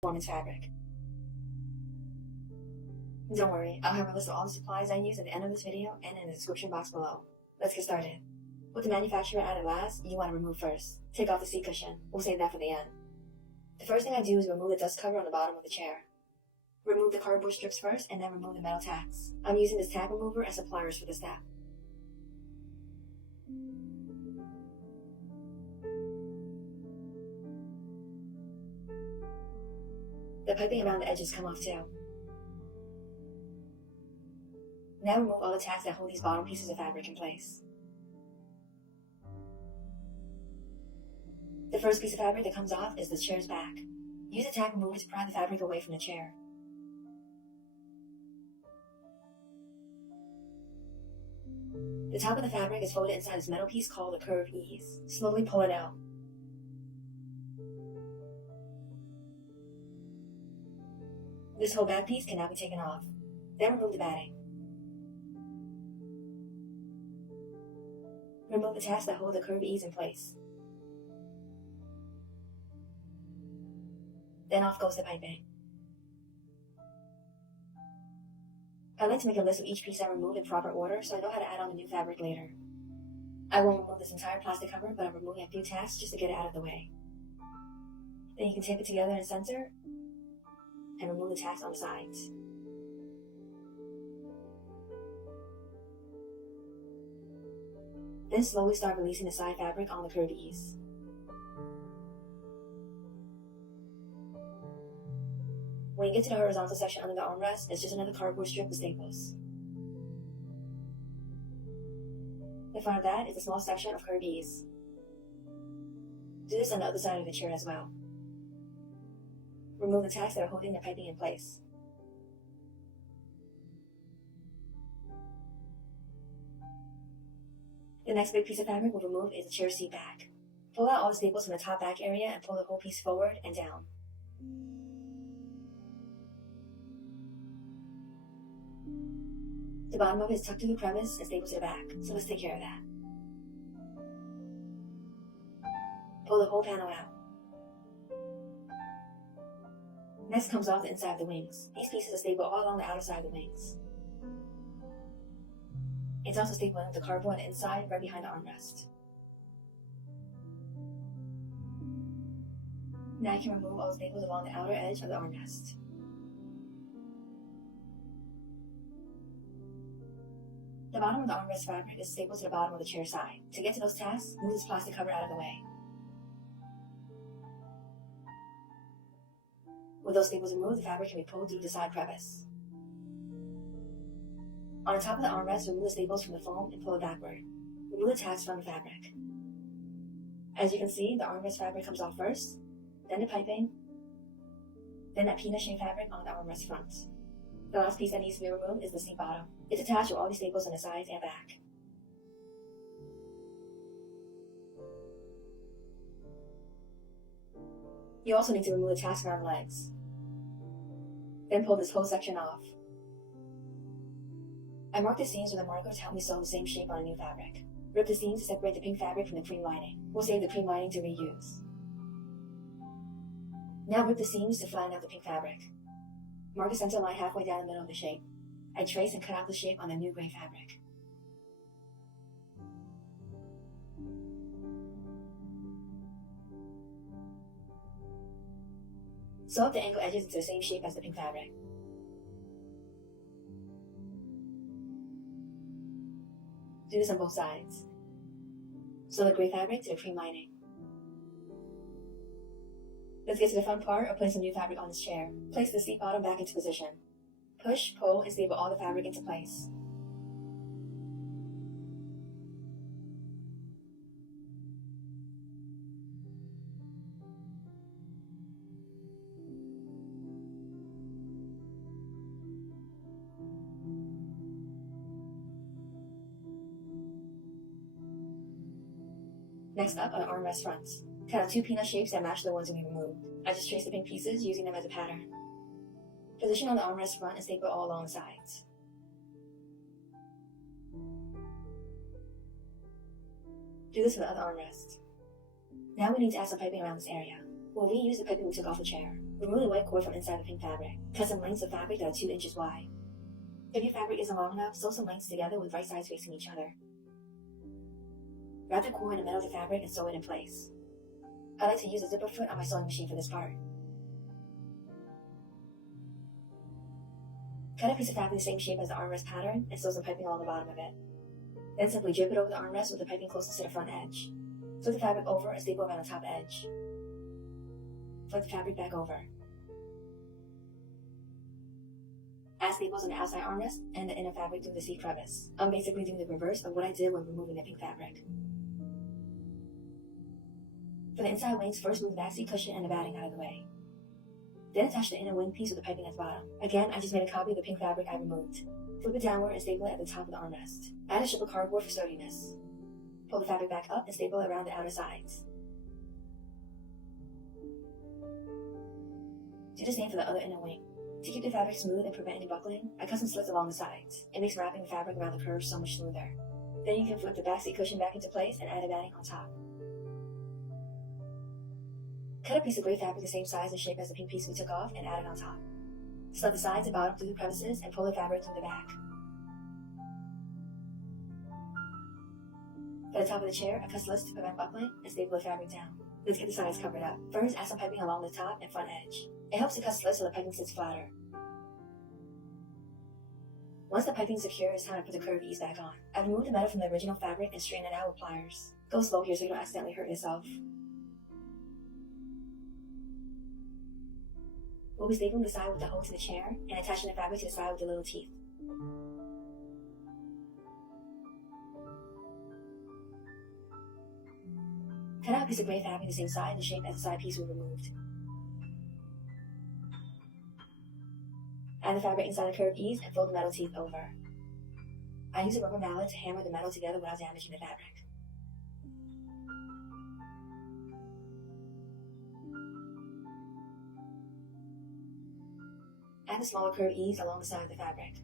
performance fabric. Don't worry, I'll have a list of all the supplies I use at the end of this video and in the description box below. Let's get started. With the manufacturer added last, you want to remove first. Take off the seat cushion. We'll save that for the end. The first thing I do is remove the dust cover on the bottom of the chair. Remove the cardboard strips first and then remove the metal tacks. I'm using this tack remover as pliers for this step. The piping around the edges come off too. Now remove all the tacks that hold these bottom pieces of fabric in place. The first piece of fabric that comes off is the chair's back. Use a tack remover to pry the fabric away from the chair. The top of the fabric is folded inside this metal piece called the curved ease. Slowly pull it out. This whole back piece can now be taken off. Then remove the batting. Remove the tacks that hold the curved ease in place. Then off goes the piping. I like to make a list of each piece I remove in proper order so I know how to add on the new fabric later. I won't remove this entire plastic cover, but I'm removing a few tacks just to get it out of the way. Then you can tape it together in the center and remove the tacks on the sides. Then slowly start releasing the side fabric on the curved ease. When you get to the horizontal section under the armrest, it's just another cardboard strip with staples. In front of that is a small section of curved ease. Do this on the other side of the chair as well. Remove the tacks that are holding the piping in place. The next big piece of fabric we'll remove is the chair seat back. Pull out all the staples from the top back area and pull the whole piece forward and down. The bottom of it is tucked through the crevice and stapled to the back, so let's take care of that. Pull the whole panel out. Next comes off the inside of the wings. These pieces are stapled all along the outer side of the wings. It's also stapled with the cardboard on the inside, right behind the armrest. Now you can remove all the staples along the outer edge of the armrest. The bottom of the armrest fabric is stapled to the bottom of the chair side. To get to those tacks, move this plastic cover out of the way. With those staples removed, the fabric can be pulled through the side crevice. On the top of the armrest, remove the staples from the foam and pull it backward. Remove the tacks from the fabric. As you can see, the armrest fabric comes off first, then the piping, then that peanut-shaped fabric on the armrest front. The last piece that needs to be removed is the seat bottom. It's attached with all these staples on the sides and back. You also need to remove the tacks around the legs. Then pull this whole section off. I marked the seams with a marker to help me sew the same shape on a new fabric. Rip the seams to separate the pink fabric from the cream lining. We'll save the cream lining to reuse. Now rip the seams to flatten out the pink fabric. Mark a center line halfway down the middle of the shape. I trace and cut out the shape on the new gray fabric. Sew up the angle edges into the same shape as the pink fabric. Do this on both sides. Sew the gray fabric to the cream lining. Let's get to the fun part of putting some new fabric on this chair. Place the seat bottom back into position. Push, pull, and staple all the fabric into place. Next up are the armrest fronts. Cut out two peanut shapes that match the ones we removed. I just traced the pink pieces using them as a pattern. Position on the armrest front and staple all along the sides. Do this for the other armrest. Now we need to add some piping around this area. We'll reuse the piping we took off the chair. Remove the white cord from inside the pink fabric. Cut some lengths of fabric that are 2 inches wide. If your fabric isn't long enough, sew some lengths together with right sides facing each other. Wrap the cord in the middle of the fabric and sew it in place. I like to use a zipper foot on my sewing machine for this part. Cut a piece of fabric the same shape as the armrest pattern and sew some piping along the bottom of it. Then simply drape it over the armrest with the piping closest to the front edge. Flip the fabric over and staple around the top edge. Flip the fabric back over. Add staples on the outside armrest and the inner fabric through the seat crevice. I'm basically doing the reverse of what I did when removing the pink fabric. For the inside wings, first move the back seat cushion and the batting out of the way. Then attach the inner wing piece with the piping at the bottom. Again, I just made a copy of the pink fabric I removed. Flip it downward and staple it at the top of the armrest. Add a strip of cardboard for sturdiness. Pull the fabric back up and staple it around the outer sides. Do the same for the other inner wing. To keep the fabric smooth and prevent any buckling, I cut some slits along the sides. It makes wrapping the fabric around the curves so much smoother. Then you can flip the back seat cushion back into place and add a batting on top. Cut a piece of gray fabric the same size and shape as the pink piece we took off and add it on top. Slide the sides and bottom through the crevices and pull the fabric through the back. For the top of the chair, I cut slits to prevent buckling and staple the fabric down. Let's get the sides covered up. First, add some piping along the top and front edge. It helps to cut slits so the piping sits flatter. Once the piping is secure, it's time to put the curved ease back on. I've removed the metal from the original fabric and straightened it out with pliers. Go slow here so you don't accidentally hurt yourself. We'll be stapling the side with the hole to the chair and attaching the fabric to the side with the little teeth. Cut out a piece of gray fabric the same size and shape as the side piece we removed. Add the fabric inside the curved ease and fold the metal teeth over. I use a rubber mallet to hammer the metal together without damaging the fabric. Add the smaller curved ease along the side of the fabric.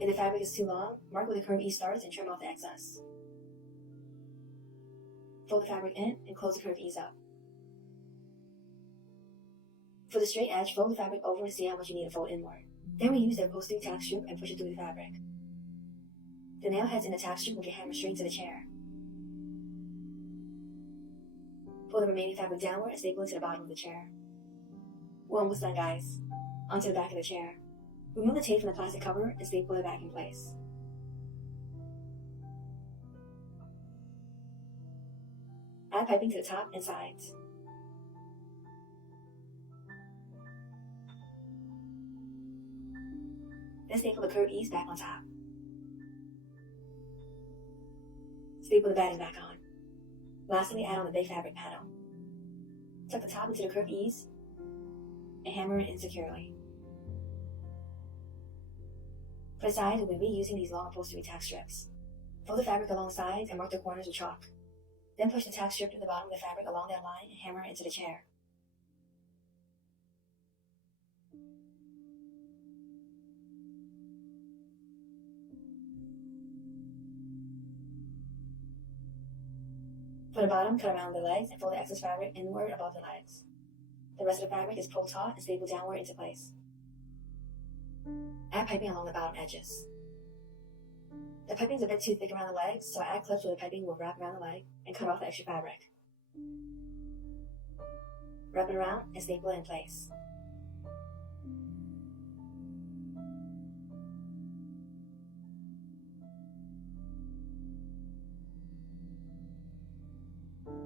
If the fabric is too long, mark where the curved ease starts and trim off the excess. Fold the fabric in and close the curved ease up. For the straight edge, fold the fabric over and see how much you need to fold inward. Then we use the upholstery tack strip and push it through the fabric. The nail heads in the tack strip will get hammered straight to the chair. Pull the remaining fabric downward and staple it to the bottom of the chair. We're almost done, guys. Onto the back of the chair. Remove the tape from the plastic cover and staple it back in place. Add piping to the top and sides. Then staple the curved ease back on top. Staple the batting back on. Lastly, add on the big fabric panel. Tuck the top into the curved ease and hammer it in securely. For the sides, we'll be reusing these long upholstery tack strips. Fold the fabric along the sides and mark the corners with chalk. Then push the tack strip to the bottom of the fabric along that line and hammer it into the chair. For the bottom, cut around the legs and fold the excess fabric inward above the legs. The rest of the fabric is pulled taut and stapled downward into place. Add piping along the bottom edges. The piping is a bit too thick around the legs, so I add clips where the piping will wrap around the leg and cut off the extra fabric. Wrap it around and staple it in place.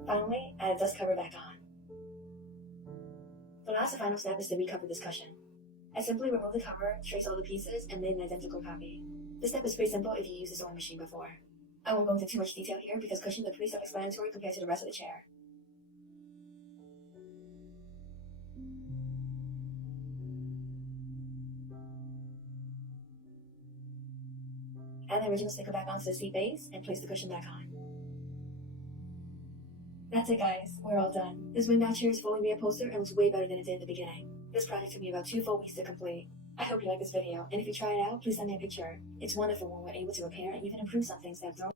Finally, add a dust cover back on. The last and final step is to recover this cushion. I simply remove the cover, trace all the pieces, and made an identical copy. This step is pretty simple if you used a sewing machine before. I won't go into too much detail here because cushions are pretty self-explanatory compared to the rest of the chair. Add the original sticker back onto the seat base and place the cushion back on. That's it, guys. We're all done. This wingback chair is fully reupholstered and looks way better than it did in the beginning. This project took me about 2 full weeks to complete. I hope you like this video, and if you try it out, please send me a picture. It's wonderful when we're able to repair and even improve some things that have thrown